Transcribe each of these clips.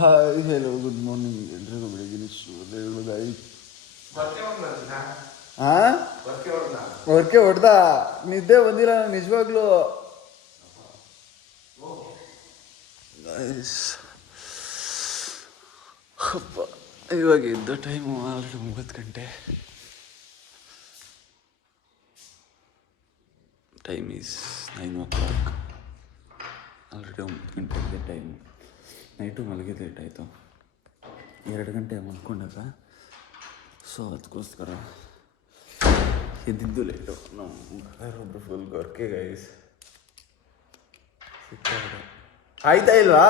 Hi hello good morning ಎಲ್ರಿಗೂ ಬೆಳಗಿನ ಶುಭೋದಯಗಳು. ಹಾಂ ಹೊರಕೆ ಹೊಡೆದ ನಿದ್ದೆ ಬಂದಿಲ್ಲ ನಾನು ನಿಜವಾಗ್ಲೂ. ಅಪ್ಪ ಇವಾಗ ಇದ್ದ ಟೈಮು ಆಲ್ರೆಡಿ 9 ಗಂಟೆ. Time is 9 o'clock. ಆಲ್ರೆಡಿ 9 ಗಂಟೆ ಇದೆ ಟೈಮು. ನೈಟು ಮಲಗಿದ ಲೇಟ್ ಆಯಿತು, 2 ಗಂಟೆ ಮಲ್ಕೊಂಡಾಗ. ಸೊ ಅದಕ್ಕೋಸ್ಕರ ಎದ್ದಿದ್ದು ಲೇಟು. ನಮ್ಮ ಫುಲ್ ಗೊರ್ಕೆ ಗೈಸ್. ಆಯ್ತಾ ಇಲ್ವಾ?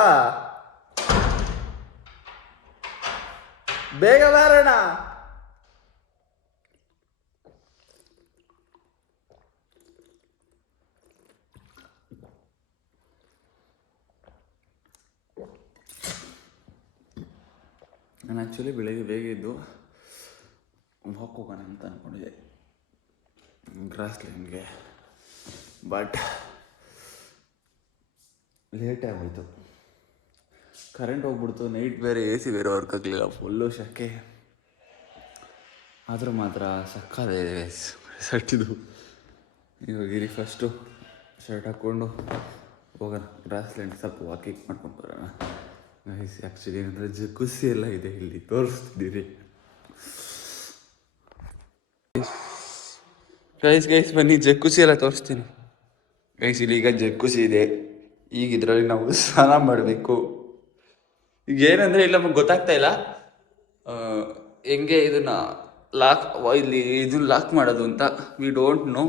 ಬೇಗ ಬಾರೋಣ. ನಾನು ಆ್ಯಕ್ಚುಲಿ ಬೆಳಗ್ಗೆ ಬೇಗ ಇದ್ದು ವಾಕ್ ಹೋಗೋಣ ಅಂತ ಅಂದ್ಕೊಂಡಿದ್ದೆ ಗ್ರಾಸ್ ಲ್ಯಾಂಡ್ಗೆ. ಬಟ್ ಲೇಟ್ ಆಗೋಯ್ತು, ಕರೆಂಟ್ ಹೋಗ್ಬಿಡ್ತು. ನೈಟ್ ಬೇರೆ ಎ ಸಿ ಬೇರೆ ವರ್ಕ್ ಆಗಲಿಲ್ಲ, ಫುಲ್ಲು ಶೆಕೆ. ಆದರೂ ಮಾತ್ರ ಸಕ್ಕತ್ತಾಗಿದೆ ಸಟ್ಟಿದು. ಇವಾಗ ಇರಿ ಫಸ್ಟು ಶರ್ಟ್ ಹಾಕ್ಕೊಂಡು ಹೋಗೋಣ ಗ್ರಾಸ್ ಲ್ಯಾಂಡ್, ಸ್ವಲ್ಪ ವಾಕಿಂಗ್ ಮಾಡ್ಕೊಂಡು ಬರೋಣ. ಗೈಸ್ ಆ್ಯಕ್ಚುಲಿ ಏನಂದರೆ ಜಕುಸಿ ಎಲ್ಲ ಇದೆ ಇಲ್ಲಿ, ತೋರಿಸ್ತಿದ್ದೀರಿ ಗೈಸ್ ಬನ್ನಿ, ಜಕ್ಕುಸಿ ಎಲ್ಲ ತೋರಿಸ್ತೀನಿ ಗೈಸ್. ಇಲ್ಲಿ ಈಗ ಜಕ್ಕುಸಿ ಇದೆ, ಈಗ ಇದರಲ್ಲಿ ನಾವು ಸ್ನಾನ ಮಾಡಬೇಕು. ಈಗ ಏನಂದರೆ ಇಲ್ಲಿ ನಮಗೆ ಗೊತ್ತಾಗ್ತಾ ಇಲ್ಲ ಹೆಂಗೆ ಇದನ್ನು ಇದನ್ನು ಲಾಕ್ ಮಾಡೋದು ಅಂತ. We don't know.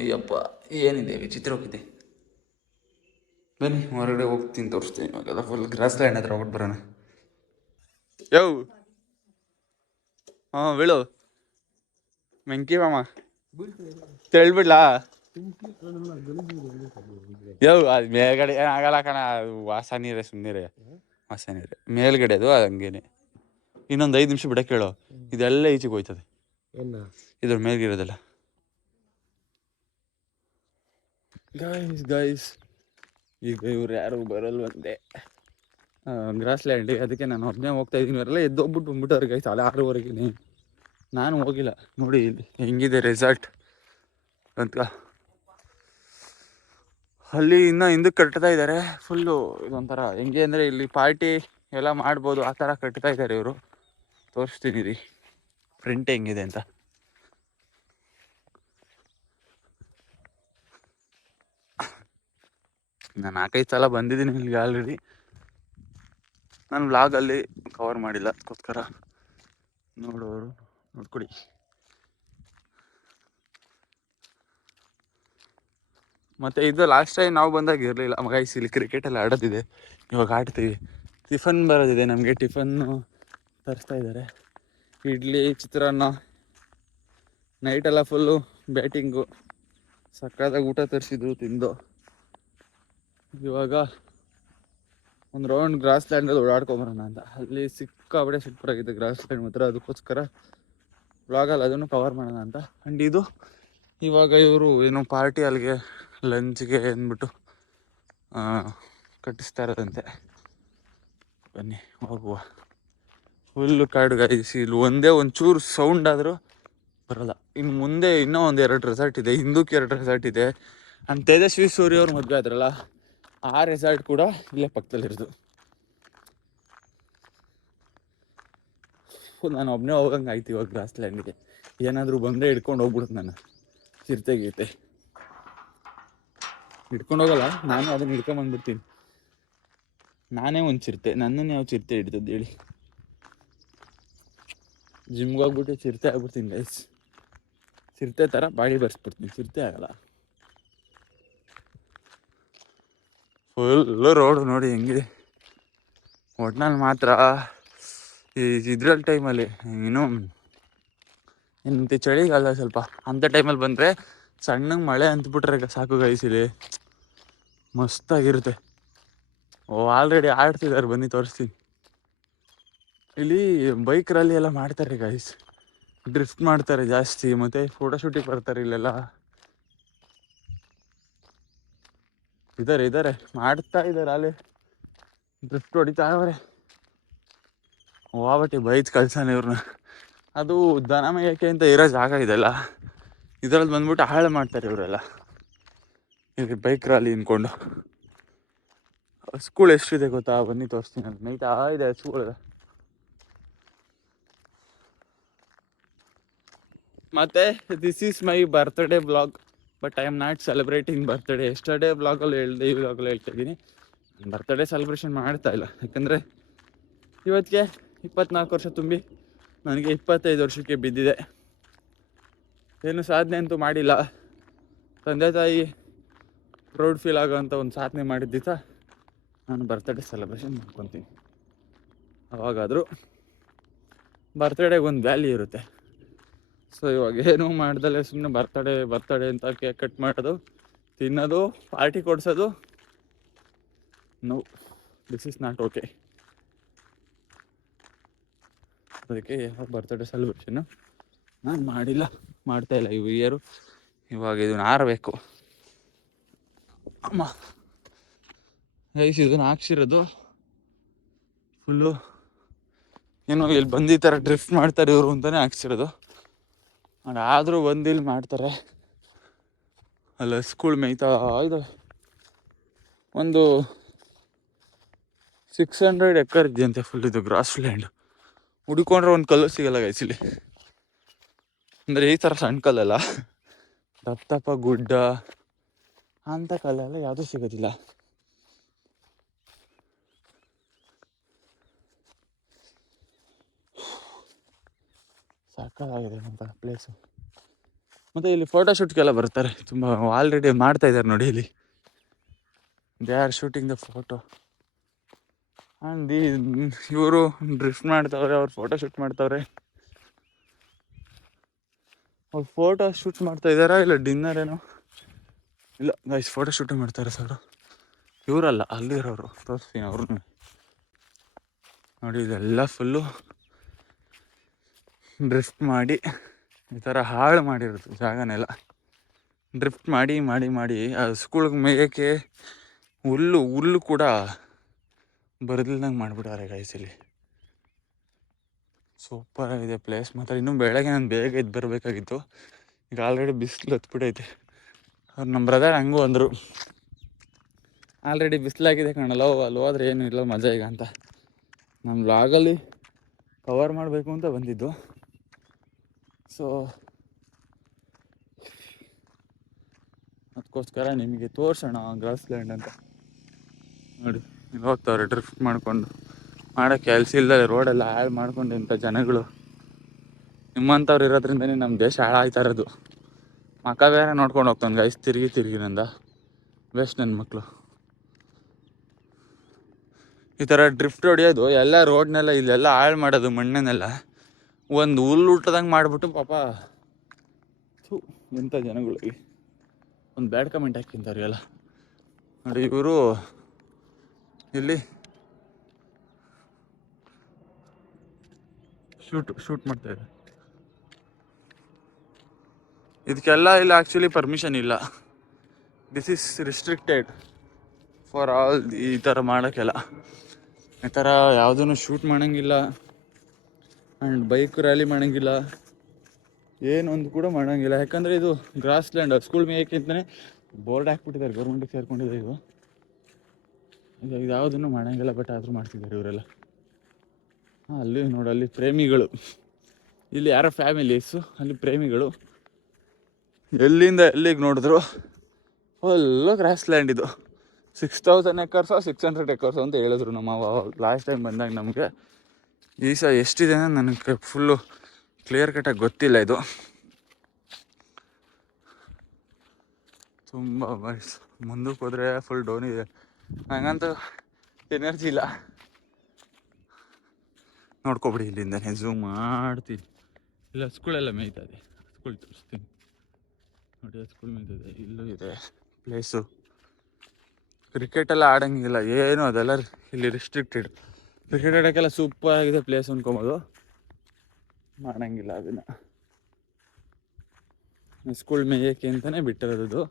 ಅಯ್ಯಪ್ಪ ಏನಿದೆ ವಿಚಿತ್ರವಾಗಿದೆ. ಬನ್ನಿ ಹೊರಗಡೆ ಹೋಗ್ತೀನಿ, ತೋರಿಸ್ತೀನಿ. ಇವಾಗೆಲ್ಲ ಫುಲ್ ಗ್ರಾಸ್ ಲ್ಯಾಂಡ್ ಹತ್ರ ಹೋಗ್ಬಿಟ್ಟು ಬರೋಣ. ಹಾಂ ಬೀಳು ಮೆಂಕಿ ಮಾಮ, ತೆಳ್ಬಿಡ್ಲಾ? ಅದು ಮೇಲ್ಗಡೆ ಏನಾಗಲ್ಲ ಕಣ, ಅದು ವಾಸ ನೀರೇ, ಸುಮ್ಮನೆ ವಾಸ ನೀರೇ ಮೇಲ್ಗಡೆ. ಅದು ಹಂಗೇನೆ. ಇನ್ನೊಂದು 5 ನಿಮಿಷ ಬಿಡಕ್ಕೆ ಹೇಳೋ, ಇದೆಲ್ಲ ಈಚೆಗೆ ಹೋಯ್ತದೆ ಇದ್ರ ಮೇಲ್ಗಿರೋದೆಲ್ಲ. ಗೈಸ್ ಈಗ ಇವ್ರು ಯಾರು ಬರಲ್ವಂತೆ ಗ್ರಾಸ್ ಲ್ಯಾಂಡಿಗೆ, ಅದಕ್ಕೆ ನಾನು ಒಬ್ಬನೇ ಹೋಗ್ತಾ ಇದ್ದೀನಿ. ಅವರೆಲ್ಲ ಎದ್ದೋಗ್ಬಿಟ್ಟು ಬಂದ್ಬಿಟ್ಟವ್ರೆ ಗೈಸ್, ಅಲ್ಲ 6:30ಗೆ. ನಾನು ಹೋಗಿಲ್ಲ. ನೋಡಿ ಇಲ್ಲಿ ಹೆಂಗಿದೆ ರೆಸಾರ್ಟ್ ಅಂತ. ಅಲ್ಲಿ ಇನ್ನೂ ಹಿಂದಕ್ಕೆ ಕಟ್ತಾ ಇದ್ದಾರೆ ಫುಲ್ಲು. ಇದೊಂಥರ ಹೆಂಗೆ ಅಂದರೆ ಇಲ್ಲಿ ಪಾರ್ಟಿ ಎಲ್ಲ ಮಾಡ್ಬೋದು, ಆ ಥರ ಕಟ್ತಾ ಇದ್ದಾರೆ ಇವರು. ತೋರಿಸ್ತೀನಿ ರೀ ಫ್ರಂಟ್ ಹೆಂಗಿದೆ ಅಂತ. ನಾನು 4-5 ಸಲ ಬಂದಿದ್ದೀನಿ ಇಲ್ಲಿಗೆ ಆಲ್ರೆಡಿ. ನಾನು ವ್ಲಾಗಲ್ಲಿ ಕವರ್ ಮಾಡಿಲ್ಲ, ಅದಕ್ಕೋಸ್ಕರ ನೋಡೋರು ನೋಡ್ಕೊಡಿ. ಮತ್ತು ಇದು ಲಾಸ್ಟ್ ಟೈಮ್ ನಾವು ಬಂದಾಗ ಇರಲಿಲ್ಲ ಗೈಸ್. ಇಲ್ಲಿ ಕ್ರಿಕೆಟೆಲ್ಲ ಆಡೋದಿದೆ, ಇವಾಗ ಆಡ್ತೀವಿ. ಟಿಫನ್ ಬರೋದಿದೆ ನಮಗೆ, ಟಿಫನ್ನು ತರಿಸ್ತಾ ಇದ್ದಾರೆ. ಇಡ್ಲಿ, ಚಿತ್ರಾನ್ನ. ನೈಟೆಲ್ಲ ಫುಲ್ಲು ಬ್ಯಾಟಿಂಗು, ಸಕ್ಕತ್ತಾಗಿ ಊಟ ತರಿಸಿದ್ರು, ತಿಂದು. ಇವಾಗ ಒಂದು ರೌಂಡ್ ಗ್ರಾಸ್ ಲ್ಯಾಂಡಲ್ಲಿ ಓಡಾಡ್ಕೊಂಬರೋಣ ಅಂತ. ಅಲ್ಲಿ ಸಿಕ್ಕಾಬಡೆ ಸೂಪರಾಗಿದೆ ಗ್ರಾಸ್ ಲ್ಯಾಂಡ್ ಮಾತ್ರ, ಅದಕ್ಕೋಸ್ಕರ ವ್ಲಾಗಲ್ಲಿ ಅದನ್ನು ಕವರ್ ಮಾಡೋಣ ಅಂತ. ಆ್ಯಂಡ್ ಇದು ಇವಾಗ ಇವರು ಏನೋ ಪಾರ್ಟಿ ಅಲ್ಲಿಗೆ ಲಂಚ್ಗೆ ಅಂದ್ಬಿಟ್ಟು ಕಟ್ಟಿಸ್ತಾ ಇರೋದಂತೆ. ಬನ್ನಿ ಹೋಗುವ. ಫುಲ್ಲು ಕಾಡು ಗೈಸ್. ಇಲ್ಲಿ ಒಂಚೂರು ಸೌಂಡ್ ಆದರೂ ಬರೋಲ್ಲ. ಇನ್ನು ಮುಂದೆ ಇನ್ನೂ 1-2 ರೆಸಾರ್ಟ್ ಇದೆ, ಹಿಂದಕ್ಕೆ 2 ರೆಸಾರ್ಟ್ ಇದೆ. ಆ್ಯಂಡ್ ತೇಜಸ್ವಿ ಸೂರ್ಯ ಅವ್ರ ಮದುವೆ ಆದ್ರಲ್ಲ, ಆ ರೆಸಾರ್ಟ್ ಕೂಡ ಇಲ್ಲೇ ಪಕ್ಕದಲ್ಲಿರೋದು. ನಾನು ಒಬ್ಬನೇ ಹೋಗಂಗೆ ಆಯ್ತು ಇವಾಗ ಗ್ರಾಸ್ ಲ್ಯಾಂಡ್ಗೆ. ಏನಾದರೂ ಬಂದರೆ ಹಿಡ್ಕೊಂಡು ಹೋಗ್ಬಿಡುತ್ತೆ ನಾನು, ಚಿರತೆ ಹಿಡ್ಕೊಂಡು ಹೋಗಲ್ಲ ನಾನು, ಅದನ್ನು ಹಿಡ್ಕೊಂಬಂದ್ಬಿಡ್ತೀನಿ. ನಾನೇ ಒಂದು ಚಿರತೆ, ನನ್ನನ್ನು ಯಾವ ಚಿರತೆ ಹಿಡಿತದ್ದು ಹೇಳಿ? ಜಿಮ್ಗೆ ಹೋಗ್ಬಿಟ್ಟು ಚಿರತೆ ಆಗ್ಬಿಡ್ತೀನಿ ಗೈಸ್. ಚಿರತೆ ಥರ ಬಾಡಿ ಬರ್ಸ್ಬಿಡ್ತೀನಿ, ಚಿರತೆ ಆಗಲ್ಲ. ಫುಲ್ಲು ರೋಡು ನೋಡಿ ಹೆಂಗಿದೆ. ಒಟ್ನಲ್ಲಿ ಮಾತ್ರ ಇದ್ರಲ್ಲಿ ಟೈಮಲ್ಲಿ ಏನಂತೆ ಚಳಿಗಾಲ ಸ್ವಲ್ಪ ಅಂಥ ಟೈಮಲ್ಲಿ ಬಂದರೆ ಸಣ್ಣಗೆ ಮಳೆ ಅಂತ್ಬಿಟ್ರೆ ಸಾಕು ಗೈಸಿಲಿ, ಮಸ್ತಾಗಿರುತ್ತೆ. ಆಲ್ರೆಡಿ ಆಡ್ತಿದ್ದಾರೆ, ಬನ್ನಿ ತೋರಿಸ್ತೀನಿ. ಇಲ್ಲಿ ಬೈಕ್ ರ್ಯಾಲಿ ಎಲ್ಲ ಮಾಡ್ತಾರೆ ಗೈಸ್, ಡ್ರಿಫ್ಟ್ ಮಾಡ್ತಾರೆ ಜಾಸ್ತಿ, ಮತ್ತು ಫೋಟೋಶೂಟಿಗೆ ಬರ್ತಾರೆ ಇಲ್ಲೆಲ್ಲ. ಇದ್ದಾರೆ ಮಾಡ್ತಾ ಇದ್ದಾರೆ ಅಲ್ಲಿ. ಡ್ರಿಫ್ಟ್ ಹೊಡಿತಾ ಅವ್ರೆ. ವಾಬಟ್ಟಿ ಬೈಚ್ ಕಳ್ಸಾನೆ ಇವ್ರನ್ನ. ಅದು ದನ ಮೇಯಕ್ಕೆ ಅಂತ ಇರೋ ಜಾಗ ಇದೆಲ್ಲ, ಇದ್ರಲ್ಲಿ ಬಂದ್ಬಿಟ್ಟು ಹಾಳು ಮಾಡ್ತಾರೆ ಇವರೆಲ್ಲ. ಇಲ್ಲಿ ಬೈಕ್ ರಾಲಿ ಅನ್ಕೊಂಡು. ಸ್ಕೂಲ್ ಎಷ್ಟಿದೆ ಗೊತ್ತಾ, ಬನ್ನಿ ತೋರಿಸ್ತೀನಿ. ಅಂತ ನೈಟ್ ಇದೆ ಸ್ಕೂಲ್. ಮತ್ತೆ this is my birthday blog, but I am not celebrating birthday. Yesterday ಬ್ಲಾಗಲ್ಲಿ ಹೇಳ್ದೆ, ಈ ಬ್ಲಾಗಲ್ಲಿ ಹೇಳ್ತಾ ಇದ್ದೀನಿ. ಬರ್ತ್ಡೇ ಸೆಲೆಬ್ರೇಷನ್ ಮಾಡ್ತಾ ಇಲ್ಲ, ಯಾಕಂದರೆ ಇವತ್ತಿಗೆ 24 ವರ್ಷ ತುಂಬಿ ನನಗೆ 25 ವರ್ಷಕ್ಕೆ ಬಿದ್ದಿದೆ. ಏನು ಸಾಧನೆ ಅಂತೂ ಮಾಡಿಲ್ಲ. ತಂದೆ ತಾಯಿ ಪ್ರೌಡ್ ಫೀಲ್ ಆಗೋವಂಥ ಒಂದು ಸಾಧನೆ ಮಾಡಿದ್ದಿತ್ತ ನಾನು ಬರ್ತ್ಡೇ ಸೆಲೆಬ್ರೇಷನ್ ಮಾಡ್ಕೊತೀನಿ. ಅವಾಗಾದರೂ ಬರ್ತ್ಡೇಗೆ ಒಂದು ವ್ಯಾಲ್ಯೂ ಇರುತ್ತೆ. ಸೊ ಇವಾಗ ಏನೂ ಮಾಡ್ದಲ್ಲೇ ಸುಮ್ಮನೆ ಬರ್ತಡೇ ಅಂತ ಕೇಕ್ ಕಟ್ ಮಾಡೋದು, ತಿನ್ನೋದು, ಪಾರ್ಟಿ ಕೊಡಿಸೋದು, no, this is not okay. ಅದಕ್ಕೆ ಯಾವ ಬರ್ತ್ಡೇ ಸೆಲೆಬ್ರೇಷನ್ನು ನಾನು ಮಾಡ್ತಾಯಿಲ್ಲ ಈ ಇಯರು. ಇವಾಗ ಇದನ್ನು ಆರಬೇಕು. ಅಮ್ಮ ಗೈಸ್, ಇದನ್ನು ಹಾಕ್ಸಿರೋದು ಫುಲ್ಲು ಏನೋ ಇಲ್ಲಿ ಬಂದು ಈ ಥರ ಡ್ರಿಫ್ಟ್ ಮಾಡ್ತಾರೆ ಇವರು ಅಂತಲೇ ಹಾಕ್ಸಿರೋದು. ಆದರೂ ಬಂದು ಇಲ್ಲಿ ಮಾಡ್ತಾರೆ. ಅಲ್ಲ ಸ್ಕೂಲ್ ಮೇಯ್ತಾ ಇದು ಒಂದು 600 ಎಕರ್ ಇದೆಯಂತೆ ಫುಲ್. ಇದು ಗ್ರಾಸ್ ಲ್ಯಾಂಡ್. ಹುಡ್ಕೊಂಡ್ರೆ ಒಂದು ಕಲ್ಲು ಸಿಗಲ್ಲ ಗೈಸ್ ಇಲ್ಲಿ. ಅಂದರೆ ಈ ಥರ ಸಣ್ಣ ಕಲ್ಲಲ್ಲ, ದಪ್ಪ ಗುಡ್ಡ ಅಂಥ ಕಲ್ಲೆಲ್ಲ ಯಾವುದೂ ಸಿಗೋದಿಲ್ಲ. ಸಾಕಾಗಿದೆ ಅಂತ ಪ್ಲೇಸು. ಮತ್ತು ಇಲ್ಲಿ ಫೋಟೋಶೂಟ್ಗೆಲ್ಲ ಬರ್ತಾರೆ ತುಂಬ. ಆಲ್ರೆಡಿ ಮಾಡ್ತಾ ಇದ್ದಾರೆ ನೋಡಿ ಇಲ್ಲಿ. They are shooting the photo. And ಇವರು ಡ್ರಿಫ್ಟ್ ಮಾಡ್ತಾವ್ರೆ, ಅವ್ರು ಫೋಟೋ ಶೂಟ್ ಮಾಡ್ತಾವ್ರೆ. ಅವ್ರು ಫೋಟೋ ಶೂಟ್ ಮಾಡ್ತಾ ಇದ್ದಾರಾ ಇಲ್ಲ ಡಿನ್ನರ್ ಏನೋ ಇಲ್ಲ ಗೈಸ್, ಫೋಟೋ ಶೂಟಿಂಗ್ ಮಾಡ್ತಾರೆ ಸರ್. ಇವರಲ್ಲ, ಅಲ್ಲಿರೋರು. ತೋರಿಸ್ತೀನಿ ಅವ್ರನ್ನ ನೋಡಿ. ಇದೆಲ್ಲ ಫುಲ್ಲು ಡ್ರಿಫ್ಟ್ ಮಾಡಿ ಈ ಥರ ಹಾಳು ಮಾಡಿರೋದು ಜಾಗನೆಲ್ಲ. ಡ್ರಿಫ್ಟ್ ಮಾಡಿ ಮಾಡಿ ಮಾಡಿ ಸ್ಕೂಲ್ಗೆ ಮೇಯೋಕ್ಕೆ ಹುಲ್ಲು ಕೂಡ ಬರದಿಲ್ದಂಗೆ ಮಾಡಿಬಿಟ್ಟಾರೆ ಗೈಸ್ ಇಲ್ಲಿ. ಸೂಪರಾಗಿದೆ ಪ್ಲೇಸ್. ಮತ್ತು ಇನ್ನೂ ಬೆಳಗ್ಗೆ ನಾನು ಬೇಗ ಎದ್ದು ಬರಬೇಕಾಗಿತ್ತು. ಈಗ ಆಲ್ರೆಡಿ ಬಿಸಿಲು ಹತ್ಬಿಟ್ಟೈತೆ. ಅವ್ರು ನಮ್ಮ ಬ್ರದರ್ ಹಂಗೂ ಅಂದರು, ಆಲ್ರೆಡಿ ಬಿಸಿಲಾಗಿದೆ ಕಣಲ್ಲ, ಅಲ್ಲಿ ಹೋದ್ರೆ ಏನೂ ಇಲ್ಲ ಮಜಾ ಈಗ ಅಂತ. ನಮ್ಮ ಬ್ಲಾಗಲ್ಲಿ ಕವರ್ ಮಾಡಬೇಕು ಅಂತ ಬಂದಿದ್ದು. ಸೊ ಅದಕ್ಕೋಸ್ಕರ ನಿಮಗೆ ತೋರಿಸೋಣ ಗ್ರಾಸ್ ಲ್ಯಾಂಡ್ ಅಂತ. ನೋಡಿ ಇಲ್ಲಿ ಹೋಗ್ತಾವ್ರೆ ಡ್ರಿಫ್ಟ್ ಮಾಡಿಕೊಂಡು. ಮಾಡೋಕ್ಕೆ ಕೆಲಸ ಇಲ್ಲದೆ ರೋಡೆಲ್ಲ ಹಾಳು ಮಾಡ್ಕೊಂಡು ಇಂಥ ಜನಗಳು. ನಿಮ್ಮಂಥವ್ರು ಇರೋದ್ರಿಂದನೇ ನಮ್ಮ ದೇಶ ಹಾಳಾಗ್ತಾ ಇರೋದು. ಮಕ್ಕ ಬೇರೆ ನೋಡ್ಕೊಂಡು ಹೋಗ್ತಾನೆ ಗೈಸ್, ತಿರುಗಿ ನಂದ ಬೆಸ್ಟ್ ನನ್ನ ಮಕ್ಕಳು. ಈ ಥರ ಡ್ರಿಫ್ಟ್ ಹೊಡಿಯೋದು ಎಲ್ಲ ರೋಡ್ನೆಲ್ಲ ಇಲ್ಲೆಲ್ಲ ಹಾಳು ಮಾಡೋದು, ಮಣ್ಣನ್ನೆಲ್ಲ ಒಂದು ಹುಲ್ಲು ಹುಟ್ಟದಂಗೆ ಮಾಡಿಬಿಟ್ಟು ಪಾಪ ಎಂಥ ಜನಗಳು. ಒಂದು ಬ್ಯಾಡ್ ಕಮೆಂಟ್ ಹಾಕಿಂತಾರೆ ಎಲ್ಲ ನೋಡಿ. ಇವರು ಇಲ್ಲಿ ಶೂಟ್ ಮಾಡ್ತಾಯಿದ್ದಾರೆ. ಇದಕ್ಕೆಲ್ಲ ಇಲ್ಲ ಆ್ಯಕ್ಚುಲಿ ಪರ್ಮಿಷನ್ ಇಲ್ಲ. This is restricted for all. ಈ ಥರ ಮಾಡೋಕ್ಕೆಲ್ಲ ಈ ಥರ ಯಾವುದೂ ಶೂಟ್ ಮಾಡೋಂಗಿಲ್ಲ. ಆ್ಯಂಡ್ ಬೈಕ್ ರ್ಯಾಲಿ ಮಾಡೋಂಗಿಲ್ಲ, ಏನೊಂದು ಕೂಡ ಮಾಡೋಂಗಿಲ್ಲ. ಯಾಕಂದರೆ ಇದು ಗ್ರಾಸ್ ಲ್ಯಾಂಡ್. ಸ್ಕೂಲ್ ಮೇಯಕ್ಕೆ ಅಂತಲೇ ಬೋರ್ಡ್ ಹಾಕ್ಬಿಟ್ಟಿದ್ದಾರೆ, ಗೌರ್ಮೆಂಟಿಗೆ ಸೇರ್ಕೊಂಡಿದೆ ಇದು. ಇದು ಯಾವುದನ್ನು ಮಾಡೋಂಗಿಲ್ಲ, ಬಟ್ ಆದರೂ ಮಾಡ್ತಿದ್ದಾರೆ ಇವರೆಲ್ಲ. ಅಲ್ಲಿ ನೋಡಲ್ಲಿ ಪ್ರೇಮಿಗಳು, ಇಲ್ಲಿ ಯಾರೋ ಫ್ಯಾಮಿಲೀಸು, ಅಲ್ಲಿ ಪ್ರೇಮಿಗಳು. ಎಲ್ಲಿಂದ ಎಲ್ಲಿಗೆ ನೋಡಿದ್ರು ಫುಲ್ಲು ಗ್ರಾಸ್ ಲ್ಯಾಂಡ್. ಇದು 6000 ಎಕರ್ಸೋ 600 ಎಕರ್ಸೋ ಅಂತ ಹೇಳಿದ್ರು ನಮ್ಮ ಲಾಸ್ಟ್ ಟೈಮ್ ಬಂದಾಗ ನಮಗೆ. ಈ ಸಹ ಎಷ್ಟಿದೆ ಅಂದರೆ ನನಗೆ ಫುಲ್ಲು ಕ್ಲಿಯರ್ ಕಟ್ಟಾಗಿ ಗೊತ್ತಿಲ್ಲ. ಇದು ತುಂಬ ಮುಂದಕ್ಕೆ ಹೋದರೆ ಫುಲ್ ಡೌನ್ ಇದೆ. ಹಂಗಂತ ಎನರ್ಜಿ ಇಲ್ಲ. ನೋಡ್ಕೊಬಿಡಿ ಇಲ್ಲಿಂದನೇ ಝೂಮ್ ಮಾಡ್ತೀನಿ. ಇಲ್ಲ ಸ್ಕೂಲೆಲ್ಲ ಮೇಯ್ತದೆ, ಸ್ಕೂಲ್ ತೋರಿಸ್ತೀನಿ ನೋಡಿ. ಸ್ಕೂಲ್ ಮೇಯ್ತದೆ, ಇಲ್ಲೂ ಇದೆ ಪ್ಲೇಸು. ಕ್ರಿಕೆಟೆಲ್ಲ ಆಡೋಂಗಿಲ್ಲ ಏನು, ಅದೆಲ್ಲ ಇಲ್ಲಿ ರಿಸ್ಟ್ರಿಕ್ಟೆಡ್. ಕ್ರಿಕೆಟ್ ಆಡೋಕ್ಕೆಲ್ಲ ಸೂಪರ್ ಆಗಿದೆ ಪ್ಲೇಸ್ ಅನ್ಕೊಬೋದು, ಮಾಡೋಂಗಿಲ್ಲ ಅದನ್ನು. ಸ್ಕೂಲ್ ಮೇಯಕ್ಕೆ ಅಂತಲೇ ಬಿಟ್ಟಿರೋದು.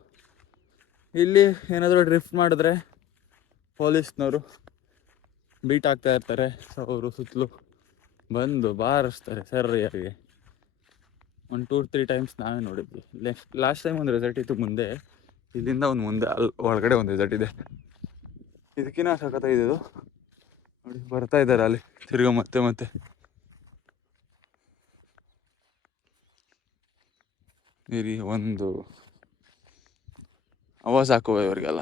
ಇಲ್ಲಿ ಏನಾದರೂ ಡ್ರಿಫ್ಟ್ ಮಾಡಿದ್ರೆ ಪೊಲೀಸ್ನವರು ಬೀಟ್ ಆಗ್ತಾ ಇರ್ತಾರೆ. ಸೊ ಅವರು ಸುತ್ತಲೂ ಬಂದು ಬಾರಿಸ್ತಾರೆ ಸರಿಯಾಗಿ. 1-2-3 ಟೈಮ್ಸ್ ನಾವೇ ನೋಡಿದ್ವಿ. ಲಾಸ್ಟ್ ಟೈಮ್ ಒಂದು ರೆಸಾರ್ಟ್ ಇತ್ತು ಮುಂದೆ, ಇಲ್ಲಿಂದ ಒಂದು ಮುಂದೆ ಅಲ್ಲಿ ಒಳಗಡೆ ಒಂದು ರೆಸಾರ್ಟ್ ಇದೆ. ಇದಕ್ಕಿನ್ನ ಸಖತ್ತಾಗಿದೆ ಇದು ನೋಡಿ. ಬರ್ತಾ ಇದ್ದಾರೆ ಅಲ್ಲಿ ತಿರ್ಗಾ ಮತ್ತೆ ಇರಿ ಒಂದು ಆವಾಜ್ ಹಾಕುವ ಇವ್ರಿಗೆಲ್ಲ.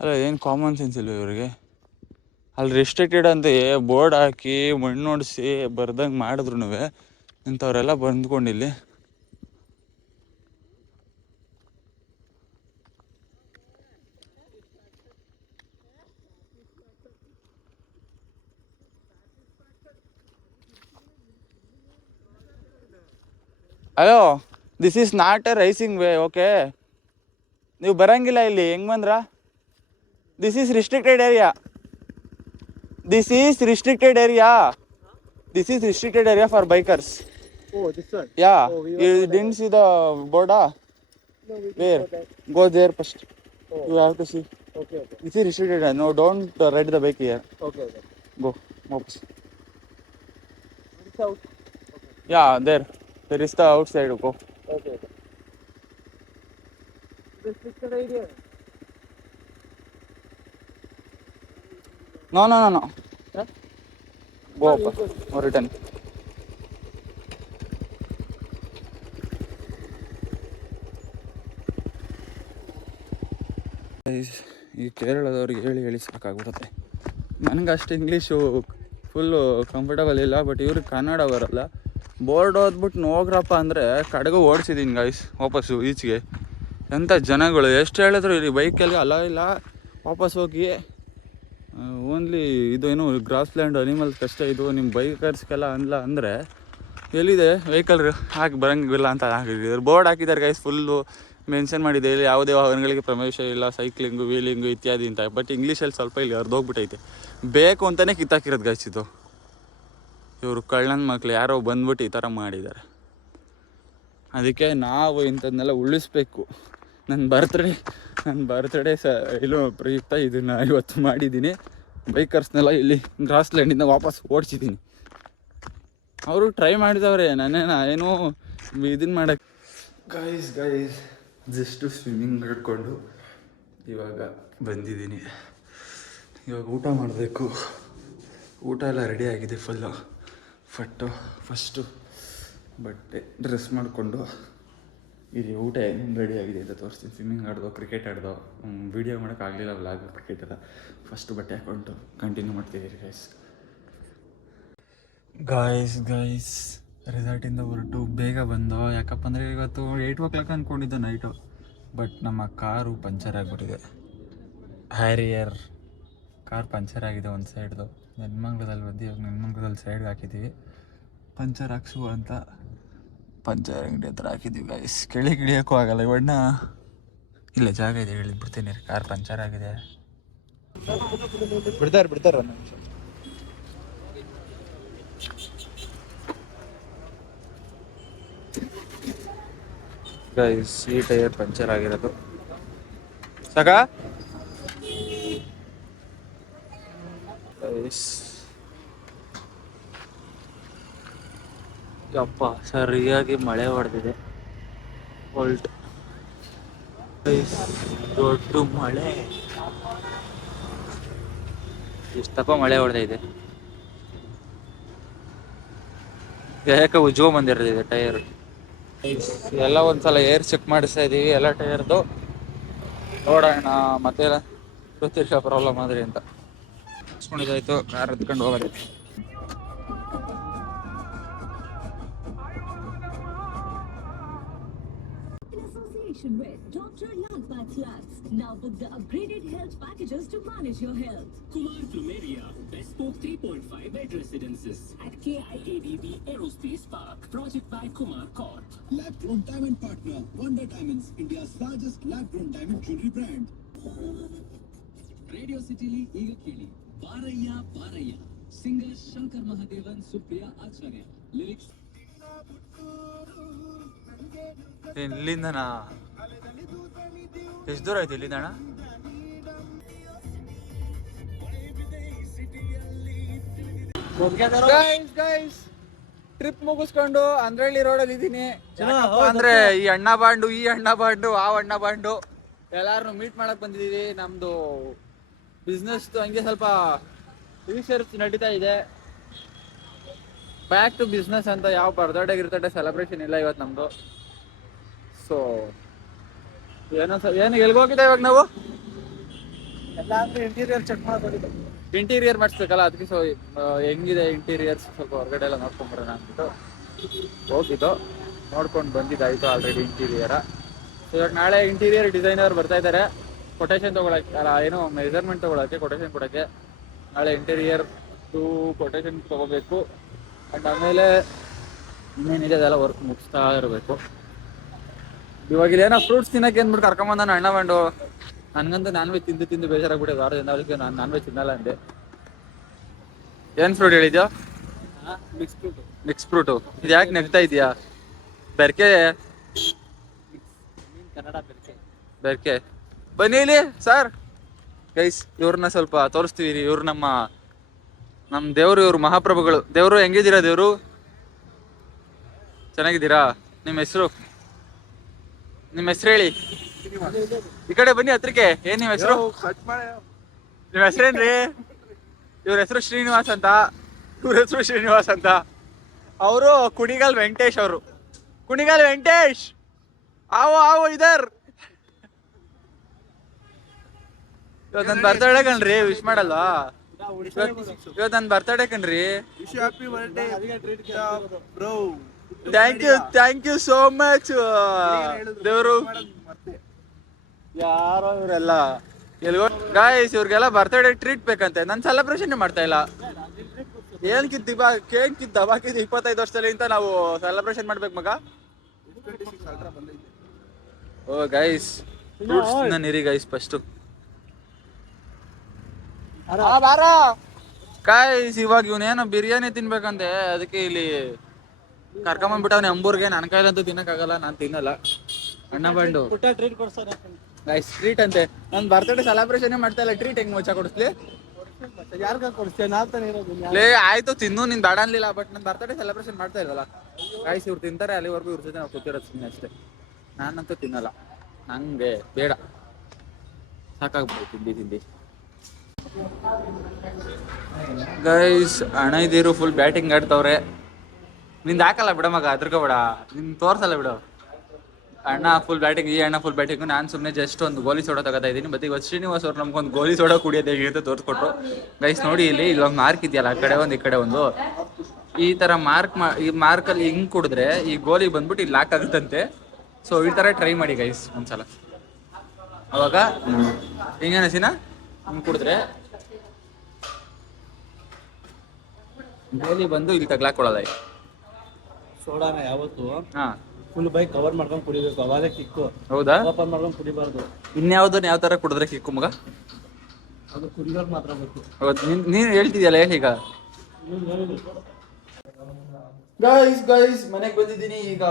ಅಲ್ಲ ಏನು ಕಾಮನ್ ಸೆನ್ಸ್ ಇಲ್ವ ಇವ್ರಿಗೆ? ಅಲ್ಲಿ ರೆಸ್ಟ್ರಿಕ್ಟೆಡ್ ಅಂತ ಬೋರ್ಡ್ ಹಾಕಿ ಮಣ್ಣು ಹೊಡಿಸಿ ಬರ್ದಂಗೆ ಮಾಡಿದ್ರು ಇಂಥವ್ರೆಲ್ಲ ಬಂದ್ಕೊಂಡಿಲ್ಲಿ. ಅಯ್ಯೋ, this is not a raising way. Okay, ನೀವು ಬರಂಗಿಲ್ಲ ಇಲ್ಲಿ. ಹೆಂಗ್ ಬಂದ್ರ? This is restricted area. This is restricted area. This is restricted area for bikers. Oh, this one? Yeah. Oh, we You were didn't see the board? No, we Where? didn't go there. Go there first. Oh. You have to see. Okay. This is restricted area. No, don't ride the bike here. Okay. Go. Oops. It's out. Yeah, there. There is the outside. Go. Okay. Restricted area. No. Huh? Go up. Or return. ಈ ಕೇರಳದವ್ರಿಗೆ ಹೇಳಿ ಸಾಕಾಗ್ಬಿಡುತ್ತೆ. ನನಗೆ ಅಷ್ಟು English full comfortable ಇಲ್ಲ. But ಇವ್ರಿಗೆ ಕನ್ನಡ ಬರಲ್ಲ. Board ಓದ್ಬಿಟ್ಟು ಹೋಗ್ರಪ್ಪ ಅಂದರೆ ಕಡೆಗೂ ಓಡಿಸಿದ್ದೀನಿ guys ವಾಪಸ್ಸು ಈಚೆಗೆ. ಎಂಥ ಜನಗಳು ಎಷ್ಟು ಹೇಳಿದ್ರು ಇಲ್ಲಿ ಬೈಕಲ್ಲಿ ಅಲ್ಲ ಇಲ್ಲ ವಾಪಸ್ ಹೋಗಿ. ಓನ್ಲಿ ಇದು ಏನು ಗ್ರಾಸ್ ಲ್ಯಾಂಡ್ ಅನಿಮಲ್ಸ್ ಅಷ್ಟೇ ಇದು. ನಿಮ್ಮ ಬೈಕರ್ಸ್ಗೆಲ್ಲ ಅಲ್ಲ ಅಂದರೆ ಎಲ್ಲಿದೆ ವೆಹಿಕಲ್ ಹಾಕಿ ಬರೋಂಗಿಲ್ಲ ಅಂತ ಹಾಕಿದ್ದಾರೆ. ಬೋರ್ಡ್ ಹಾಕಿದ್ದಾರೆ ಗೈಸ್, ಫುಲ್ಲು ಮೆನ್ಷನ್ ಮಾಡಿದೆ ಇಲ್ಲಿ ಯಾವುದೇ ವಾಹನಗಳಿಗೆ ಪ್ರವೇಶ ಇಲ್ಲ, ಸೈಕ್ಲಿಂಗು, ವೀಲಿಂಗು ಇತ್ಯಾದಿ ಅಂತ. ಬಟ್ ಇಂಗ್ಲೀಷಲ್ಲಿ ಸ್ವಲ್ಪ ಇಲ್ಲಿ ಅರ್ಧೋಗ್ಬಿಟ್ಟೈತೆ. ಬೇಕು ಅಂತಲೇ ಕಿತ್ತಾಕಿರೋದು ಗೈಸ್ ಇದು. ಇವರು ಕಳ್ಳನ ಮಕ್ಳು ಯಾರೋ ಬಂದ್ಬಿಟ್ಟು ಈ ಥರ ಮಾಡಿದ್ದಾರೆ. ಅದಕ್ಕೆ ನಾವು ಇಂಥದ್ದನ್ನೆಲ್ಲ ಉಳಿಸ್ಬೇಕು. ನನ್ನ ಬರ್ತ್ಡೇ ಇಲ್ಲೂ ಪ್ರಯುಕ್ತ ಇದನ್ನು ಇವತ್ತು ಮಾಡಿದ್ದೀನಿ. ಬೈಕರ್ಸ್ನೆಲ್ಲ ಇಲ್ಲಿ ಗ್ರಾಸ್ ಲ್ಯಾಂಡಿಂದ ವಾಪಸ್ ಓಡಿಸಿದ್ದೀನಿ. ಅವರು ಟ್ರೈ ಮಾಡಿದವ್ರೆ, ಏನೋ ಇದನ್ನು ಮಾಡೋಕ್ಕೆ. ಗೈಸ್ ಜಸ್ಟು ಸ್ವಿಮ್ಮಿಂಗ್ ಹಿಡ್ಕೊಂಡು ಇವಾಗ ಬಂದಿದ್ದೀನಿ. ಇವಾಗ ಊಟ ಮಾಡಬೇಕು. ಊಟ ಎಲ್ಲ ರೆಡಿ ಆಗಿದೆ ಫುಲ್ಲು. ಫಸ್ಟು ಬಟ್ಟೆ ಡ್ರೆಸ್ ಮಾಡಿಕೊಂಡು ಇಲ್ಲಿ ಊಟ ಹೆಂಗೆ ರೆಡಿ ಆಗಿದೆ ಅಂತ ತೋರಿಸ್ತೀನಿ. ಸ್ವಿಮ್ಮಿಂಗ್ ಆಡ್ದೋ, ಕ್ರಿಕೆಟ್ ಆಡ್ದೋ, ವೀಡಿಯೋ ಮಾಡೋಕ್ಕಾಗಲಿಲ್ಲ ವ್ಲಾಗ್ ಕ್ರಿಕೆಟ್ ಎಲ್ಲ. ಫಸ್ಟು ಬಟ್ಟೆ ಹಾಕ್ಕೊಂಡು ಕಂಟಿನ್ಯೂ ಮಾಡ್ತಿದ್ದೀರಿ ಗೈಸ್ ರೆಸಾರ್ಟಿಂದ ಹೊರಟು ಬೇಗ ಬಂದೋ. ಯಾಕಪ್ಪ ಅಂದರೆ ಇವತ್ತು 8 o'clock ಅಂದ್ಕೊಂಡಿದ್ದು ನೈಟು. ಬಟ್ ನಮ್ಮ ಕಾರು ಪಂಚರ್ ಆಗಿಬಿಟ್ಟಿದೆ. ಹ್ಯಾರಿಯರ್ ಕಾರ್ ಪಂಚರ್ ಆಗಿದೆ ಒಂದು ಸೈಡ್ದು. ನೆನ್ಮಂಗ್ಲದಲ್ಲಿ ಬಂದು ಇವಾಗ ನೆನ್ಮಂಗ್ಲದಲ್ಲಿ ಸೈಡ್ಗೆ ಹಾಕಿದ್ದೀವಿ. ಪಂಚರ್ ಹಾಕ್ಸುವ ಅಂತ ಪಂಚರ್ ಅಂಗಡಿ ಹತ್ರ ಹಾಕಿದ್ದೀವಿ ಗೈಸ್. ಇಳಿಯೋಕ್ಕೂ ಆಗಲ್ಲ. ಇವಣ್ಣ ಇಲ್ಲ ಜಾಗ ಇದೆ, ಬಿಡ್ತೀನಿ. ಕಾರ್ ಪಂಚರ್ ಆಗಿದೆ. ಬಿಡ್ತಾರೆ ಒಂದು ನಿಮಿಷ. ಗೈಸ್ ಈ ಟೈರ್ ಪಂಚರ್ ಆಗಿರೋದು ಸಾಕಾ ಗೈಸ್. ಯಪ್ಪ ಸರಿಯಾಗಿ ಮಳೆ ಹೊಡೆದಿದೆ. ದೊಡ್ಡ ಮಳೆ, ಇಷ್ಟಪ್ಪ ಮಳೆ ಹೊಡೆದಿದೆ. ಯಾಕೆ ಉಜ್ಜೋ ಬಂದಿರೋದಿದೆ ಟೈರ್. ಎಲ್ಲ ಒಂದ್ಸಲ ಏರ್ ಚೆಕ್ ಮಾಡಿಸ್ತಾ ಇದೀವಿ ಎಲ್ಲ ಟೈರ್ದು. ನೋಡೋಣ ಮತ್ತೆ ಗೊತ್ತಿಲ್ಲ ಪ್ರಾಬ್ಲಮ್ ಆದ್ರಿ ಅಂತ. ಇಸ್ಕೊಂಡಿದ್ದಾಯ್ತು, ಕಾರ್ ಹತ್ಕೊಂಡು ಹೋಗೋದು. With Dr. Lal Pathlats. Now book the upgraded health packages to manage your health. Kumar Plumeria, Bespoke 3.5 bed residences at KIADB Aerospace Park. Project by Kumar Corp. Lab-grown diamond partner, Wonder Diamonds, India's largest lab-grown diamond jewelry brand. Radio City Li ಈಗ ಕೇಳಿ ಬಾರಯ್ಯ Singer Shankar Mahadevan, Supriya Acharya. Lyrics ಇಲ್ಲಿಂದನಾ? ಎಷ್ಟು ದೂರ ಆಯ್ತು ಇಲ್ಲಿಂದ ಅಣ್ಣ? Guys trip ಮುಗಿಸ್ಕೊಂಡು ಅಂದ್ರಳ್ಳಿ ರೋಡಲ್ಲಿ ಇದ್ದೀನಿ. ಅಂದ್ರೆ ಈ ಅಣ್ಣ ಬಾಂಡು, ಈ ಅಣ್ಣ ಬಾಂಡು, ಆ ಅಣ್ಣ ಬಾಂಡು ಎಲ್ಲಾರನ್ನು ಮೀಟ್ ಮಾಡಕ್ ಬಂದಿದೀವಿ. ನಮ್ದು ಬಿಸ್ನೆಸ್ ಹಂಗೆ ಸ್ವಲ್ಪ ರಿಸರ್ಚ್ ನಡೀತಾ ಇದೆ. ಬ್ಯಾಕ್ ಟು ಬಿಸ್ನೆಸ್ ಅಂತ. ಯಾವ ಬರ್ತ್ಡೇ ಗಿರ್ತಡೆ ಸೆಲೆಬ್ರೇಷನ್ ಇಲ್ಲ ಇವತ್ತು ನಮ್ದು. ಸೊ ಏನು ಎಲ್ಗೋಗಿದೆ ಇವಾಗ ನಾವು? ಎಲ್ಲ ಅಂದ್ರೆ ಇಂಟೀರಿಯರ್ ಚೆಕ್ ಮಾಡ್ಕೊಂಡಿದ್ದು. ಇಂಟೀರಿಯರ್ ಮಾಡಿಸ್ಬೇಕಲ್ಲ, ಅದಕ್ಕೆ. ಸೊ ಹೆಂಗಿದೆ ಇಂಟೀರಿಯರ್ಸ್ ಸ್ವಲ್ಪ ಹೊರಗಡೆ ಎಲ್ಲ ನೋಡ್ಕೊಂಡ್ಬರೋಣ ಅಂದ್ಬಿಟ್ಟು ಹೋಗಿದ್ದು. ನೋಡ್ಕೊಂಡು ಬಂದಿದ್ದಾಯ್ತು ಆಲ್ರೆಡಿ ಇಂಟೀರಿಯರ. ಸೊ ಇವಾಗ ನಾಳೆ ಇಂಟೀರಿಯರ್ ಡಿಸೈನರ್ ಬರ್ತಾ ಇದ್ದಾರೆ ಕೊಟೇಶನ್ ತೊಗೊಳಕ್ಕೆ, ಏನೋ ಮೆಜರ್ಮೆಂಟ್ ತೊಗೊಳಕ್ಕೆ, ಕೊಟೇಶನ್ ಕೊಡೋಕ್ಕೆ. ನಾಳೆ ಇಂಟೀರಿಯರ್ ಕೊಟೇಶನ್ ತೊಗೋಬೇಕು. ಆ್ಯಂಡ್ ಆಮೇಲೆ ಇನ್ನೇನಿದೆ ಅದೆಲ್ಲ ವರ್ಕ್ ಮುಗಿಸ್ತಾ ಇರಬೇಕು. ಇವಾಗ ಏನೋ ಫ್ರೂಟ್ಸ್ ತಿನ್ನಕ್ಕೆ ಅಂದ್ಬಿಟ್ಟು ಕರ್ಕೊಂಬಂದ ಅಣ್ಣ ಬಂಡು. ನನಗಂತೂ ನಾನ್ ವೆಜ್ ತಿಂದು ತಿಂದು ಬೇಜಾರಾಗ್ಬಿಟ್ಟೆ. ವಾರದಿಂದ ಅದಕ್ಕೆ ನಾನು ನಾನ್ ವೆಜ್ ತಿನ್ನಲ್ಲ ಅಂದೆ. ಏನು ಫ್ರೂಟ್ ಹೇಳಿದ್ಯಾ? Mix fruit. Mix fruit. ಇದು ಯಾಕೆ ನೆಗ್ತಾ ಇದೆಯಾ? ಬೆರ್ಕೆ ಕನ್ನಡ ಬೆರಕೆ. ಬೆರ್ಕೆ. ಬನ್ನಿ ಇಲ್ಲಿ ಸರ್. ಗೈಸ್ ಇವ್ರನ್ನ ಸ್ವಲ್ಪ ತೋರಿಸ್ತೀವಿ. ಇವ್ರು ನಮ್ಮ ದೇವರು, ಇವ್ರು ಮಹಾಪ್ರಭುಗಳು. ದೇವರು ಹೆಂಗಿದ್ದೀರಾ? ದೇವರು ಚೆನ್ನಾಗಿದ್ದೀರಾ? ನಿಮ್ಮ ಹೆಸರು ಹೇಳಿ. ಈ ಕಡೆ ಬನ್ನಿ ಹತ್ರಕ್ಕೆ. ಏನ್ ನಿಮ್ಮ ಹೆಸರು? ನಿಮ್ಮ ಹೆಸರೇನ್ರಿ? ಇವ್ರ ಹೆಸರು ಶ್ರೀನಿವಾಸ್ ಅಂತ. ಅವರು ಕುಣಿಗಲ್ ವೆಂಕಟೇಶ್. ಅವರು ಕುಣಿಗಲ್ ವೆಂಕಟೇಶ್. ಆವೋ ಇದರ್. ಇವತ್ತು ನನ್ನ ಬರ್ತಡೇ ಕಣ್ರಿ, ವಿಶ್ ಮಾಡಲ್ವಾ? ಇವತ್ತು ನನ್ನ ಬರ್ತಡೇ ಕಣ್ರಿ. Thank you so much. ದೇವರು ಯಾರೋ ಇವರೆಲ್ಲ ಎಲ್ಗೋ. ಗಾಯ್ಸ್ ಇವ್ರಿಗೆಲ್ಲ ಬರ್ತಡೇ ಟ್ರೀಟ್ ಬೇಕಂತೆ. ನಾನು ಸೆಲೆಬ್ರೇಷನ್ ಮಾಡ್ತಾ ಇಲ್ಲ. ಏನ್ ಕೇಕ್ ದಬಾಕಿದ್ದು 25 ವರ್ಷದಲ್ಲಿ ಅಂತ ನಾವು ಸೆಲೆಬ್ರೇಷನ್ ಮಾಡ್ಬೇಕು ಮಗ. ಓ ಗೈಸ್ ಫ್ರೂಟ್ಸ್ ತಿನ್ನೀರಿ ಗೈಸ್ ಫಸ್ಟ್. ಗೈಸ್ ಇವಾಗ ಇವನೇನೋ ಬಿರಿಯಾನಿ ತಿನ್ಬೇಕಂತೆ, ಅದಕ್ಕೆ ಇಲ್ಲಿ ಕರ್ಕೊಂಬಂದ್ಬಿಟ್ಟವನೆ ಅಂಬೂರ್ಗೆ. ನನ್ನ ಕೈಲಂತೂ ತಿನ್ನಕ್ಕಾಗಲ್ಲ, ನಾನು ತಿನ್ನಲ್ಲ. ಅಣ್ಣ ಬಂಡು ಪುಟ್ಟ ಟ್ರೀಟ್ ಕೊಡ್ಸಾನೆ. ಗೈಸ್ ಟ್ರೀಟ್ ಅಂತೆ. ನನ್ನ ಬರ್ತಡೇ ಸೆಲೆಬ್ರೇಷನ್ ಮಾಡ್ತಾ ಇಲ್ಲ. ಟ್ರೀಟ್ ಹೆಂಗ್ ಮುಚ್ಚ ಕೊಡಿಸ್ಲಿ? ಯಾರ್ಗ ಕೊಡ್ಸ್ತೇನೆ? ನಾನ್ ತಾನೇ ಇರೋದು. ಲೇ ಆಯ್ತು ತಿನ್ನು, ನೀನ್ ಬೇಡ ಅನ್ಲಿಲ್ಲ. ಬಟ್ ನನ್ನ ಬರ್ತಡೇ ಸೆಲೆಬ್ರೇಷನ್ ಮಾಡ್ತಾ ಇಲ್ವಲ್ಲ. ಗೈಸ್ ಇವ್ರು ತಿಂತಾರೆ, ಅಲ್ಲಿವರೆಗೂ ಇವ್ರ ಜೊತೆ ನಾವು ಕೂತಿರೋದು ಸುಮ್ಮನೆ ಅಷ್ಟೇ. ನಾನಂತೂ ತಿನ್ನಲ್ಲ, ನಂಗೆ ಬೇಡ, ಸಾಕಾಗ್ಬಿಟ್ಟು ತಿಂಡಿ. ಗೈಸ್ ಅಣ್ಣದಿರು ಫುಲ್ ಬ್ಯಾಟಿಂಗ್ ಆಡ್ತವ್ರೆ. ನಿಂದ ಹಾಕಲ್ಲ ಬಿಡ ಮಗ, ಅದ್ರಕೋಬೇಡ, ನಿನ್ ತೋರ್ಸಲ್ಲ ಬಿಡು. ಅಣ್ಣ ಫುಲ್ ಬ್ಯಾಟಿಂಗ್, ಈ ಅಣ್ಣ ಫುಲ್ ಬ್ಯಾಟಿಂಗ್. ನಾನು ಸುಮ್ಮನೆ ಜಸ್ಟ್ ಒಂದು ಗೋಲಿ ಸೋಡಾ ತಗೋತಾ ಇದ್ದೀನಿ. ಮತ್ತೆ ಇವತ್ತು ಶ್ರೀನಿವಾಸ್ ಅವ್ರು ನಮ್ಗೊಂದು ಗೋಲಿ ಸೋಡಾ ಕುಡಿಯೋದು ಹೇಗೆ ಅಂತ ತೋರಿಸ್ಕೊಟ್ರು. ಗೈಸ್ ನೋಡಿ, ಇಲ್ಲೊಂದು ಮಾರ್ಕ್ ಇದೆಯಲ್ಲ, ಆ ಕಡೆ ಒಂದು ಈ ಕಡೆ ಒಂದು, ಈ ತರ ಈ ಮಾರ್ಕಲ್ಲಿ ಹಿಂಗ್ ಕುಡಿದ್ರೆ ಈ ಗೋಲಿ ಬಂದ್ಬಿಟ್ಟು ಇಲ್ಲಿ ಲಾಕ್ ಆಗುತ್ತಂತೆ. ಸೊ ಈ ತರ ಟ್ರೈ ಮಾಡಿ ಗೈಸ್ ಒಂದ್ಸಲ. ಅವಾಗ ಹಿಂಗೇನಸಿನ ಹಿಂಗ್ ಕುಡಿದ್ರೆ ಗೋಲಿ ಬಂದು ಇಲ್ಲಿ ತಗ್ಲಾಕೊಳ್ಳೋದ. ಸೋಡಾನ ಯಾವತ್ತು ಹಾ ಫುಲ್ ಬೈಕ್ ಕವರ್ ಮಾಡ್ಕೊಂಡು ಕುಡಿಬೇಕು, ಅವಾಗಲೇ ಕಿಕ್ಕು. ಹೌದಾ? ಓಪನ್ ಮಾಡ್ಕೊಂಡು ಕುಡಿಬಾರ್ದು. ಇನ್ಯಾವ್ದನ್ನ ಯಾವ ತರ ಕುಡಿದ್ರೆ ಕಿಕ್ಕು ಮಗ? ಅದು ಕುಡಿಯೋರು ಮಾತ್ರ ಬೇಕು. ಹೌದು, ನೀನ್ ಹೇಳ್ತಿದ್ಯಲ್ಲ ಈಗ. ಗೈಸ್ ಮನೆಗೆ ಬಂದಿದ್ದೀನಿ. ಈಗ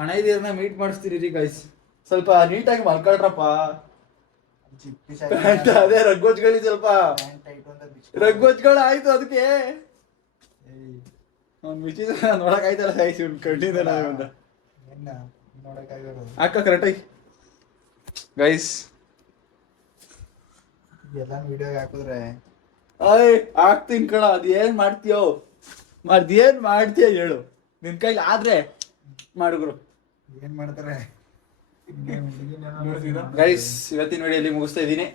ಅಣ್ಣಯ್ಯದಿರನ್ನ ಮೀಟ್ ಮಾಡಿಸ್ತೀರಿ ಗೈಸ್. ಸ್ವಲ್ಪ ನೀಟಾಗಿ ಮಲ್ಕೊಳ್ರಪ್ಪ. ಅದೇ ರಗ್ಗೋಜ್ಗಳು ಸ್ವಲ್ಪ ರಗ್ಗೋಜ್ಗಳು ಆಯ್ತು. ಅದಕ್ಕೆ ವಿಚಿತ್ರ ನೋಡಕ್ ಆಯ್ತಲ್ಲ ಗೈಸ್. ಇವ್ನು ಕಣ್ಣಿಂದ ಅಕ್ಕ ಕರೆಕ್ಟಾಗಿ ಗೈಸ್ ಎಲ್ಲ ವಿಡಿಯೋಗೆ ಹಾಕಿದ್ರೆ ಹಾಕ್ತೀನಿ ಕಣ. ಅದೇನ್ ಮಾಡ್ತೀಯೋ ಹೇಳು. ನಿನ್ ಕೈಲಿ ಆದ್ರೆ ಮಾಡುಗ್ರು. ಏನ್ ಮಾಡ್ತಾರೆ ಗೈಸ್ ಇವತ್ತಿನ ವಿಡಿಯೋಲಿ ಮುಗಿಸ್ತಾ ಇದ್ದೀನಿ.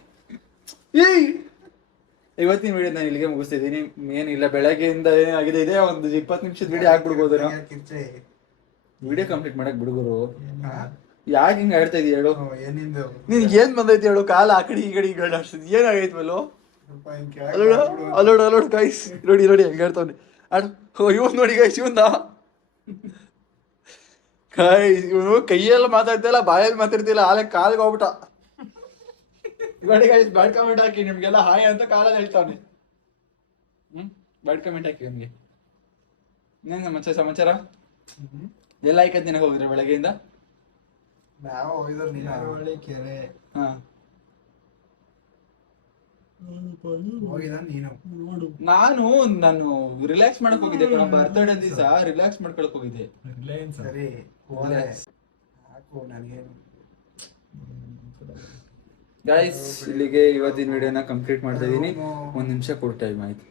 ಇವತ್ತಿನ ವಿಡಿಯೋ ನಾನು ಇಲ್ಲಿಗೆ ಮುಗಿಸ್ತಾ ಇದ್ದೀನಿ. ಏನಿಲ್ಲ, ಬೆಳಗ್ಗೆಯಿಂದ ಏನಾಗಿದೆ ಇದೆ ಒಂದು 20 ನಿಮಿಷದ ವಿಡಿಯೋ ಹಾಕ್ಬಿಡ್ಬೋದು. ವಿಡಿಯೋ ಕಂಪ್ಲೀಟ್ ಮಾಡಕ್ ಬಿಡುಗರು. ಯಾಕೆ ಹಿಂಗ ಆಡ್ತಾ ಇದೀಯ ಹೇಳು? ಏನಿಂದು ನಿನ್ಗೆ ಏನ್ ಬಂದೈತಿ ಹೇಳು? ಕಾಲ ಆ ಕಡೆ ಈ ಕಡೆ ಏನಾಗೈತ್ ಮೇಲೋ? ಅಲೋಡು ಗೈಸ್ ನೋಡಿ ಹೆಂಗ ಹೇಳ್ತಾವ್ನಿ. ಇವನ್ ನೋಡಿ ಗೈಸ್, ಇವನ್ನ ಇವನು ಕೈಯೆಲ್ಲ ಮಾತಾಡ್ತಿಲ್ಲ, ಬಾಯಲ್ಲಿ ಮಾತಾಡ್ತಿಲ್ಲ, ಆಲೆ ಕಾಲಿಗೆ ಹೋಗ್ಬಿಟ್ಟ. ನೋಡಿ ಗೈಸ್ ಬ್ಯಾಡ್ ಕಾಮೆಂಟ್ ಹಾಕಿ, ನಿಮ್ಗೆಲ್ಲ ಹಾಯ್ ಅಂತ ಕಾಲಲ್ಲಿ ಹೇಳ್ತಾವ್ನಿ. ಬ್ಯಾಡ್ ಕಮೆಂಟ್ ಹಾಕಿ ನಮಗೆ. ಇನ್ನೇನು ಸಮಾಚಾರ ಎಲ್ಲ ಆಯ್ಕತ್ ನಿನಗೆ ಹೋಗಿದ್ರೆ ಬೆಳಗ್ಗೆಯಿಂದ? ನಾವು ಹೋಗಿದ್ರು ನೀರಾವಳಿ ಕೆರೆ ಹಾ ಹೋಗಿದ ನೀನು. ನಾನು ರಿಲ್ಯಾಕ್ಸ್ ಮಾಡಕ್ ಹೋಗಿದ್ದೆ ಕಣ, ಬರ್ತಡೇ ದಿವಸ ರಿಲ್ಯಾಕ್ಸ್ ಮಾಡ್ಕೊಳಕ್ ಹೋಗಿದ್ದೆ. ಸರಿ ಹೋದ್ರೆ ಸಾಕು ನನಗೇನು. ಗೈಸ್ ಇಲ್ಲಿಗೆ ಇವತ್ತಿನ ವಿಡಿಯೋನ ಕಂಪ್ಲೀಟ್ ಮಾಡ್ತಾ ಇದ್ದೀನಿ. 1 ನಿಮಿಷ ಕೊಡು ಟೈಮ್ ಆಯ್ತು.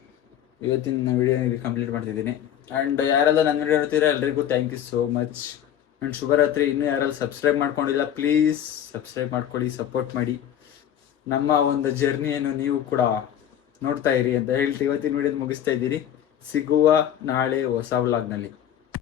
ಇವತ್ತಿನ ವಿಡಿಯೋ ಕಂಪ್ಲೀಟ್ ಮಾಡ್ತಿದ್ದೀನಿ. ಆ್ಯಂಡ್ ಯಾರೆಲ್ಲ ನನ್ನ ವಿಡಿಯೋ ನೋಡ್ತೀರಾ ಎಲ್ರಿಗೂ thank you so much. And ಶುಭರಾತ್ರಿ. ಇನ್ನೂ ಯಾರೆಲ್ಲ ಸಬ್ಸ್ಕ್ರೈಬ್ ಮಾಡ್ಕೊಂಡಿಲ್ಲ ಪ್ಲೀಸ್ ಸಬ್ಸ್ಕ್ರೈಬ್ ಮಾಡ್ಕೊಳ್ಳಿ, ಸಪೋರ್ಟ್ ಮಾಡಿ. ನಮ್ಮ ಒಂದು ಜರ್ನಿಯನ್ನು ನೀವು ಕೂಡ ನೋಡ್ತಾ ಇರಿ ಅಂತ ಹೇಳ್ತೀವಿ. ಇವತ್ತಿನ ವಿಡಿಯೋದ ಮುಗಿಸ್ತಾ ಇದ್ದೀನಿ. ಸಿಗುವ ನಾಳೆ ಹೊಸ ವ್ಲಾಗ್ನಲ್ಲಿ.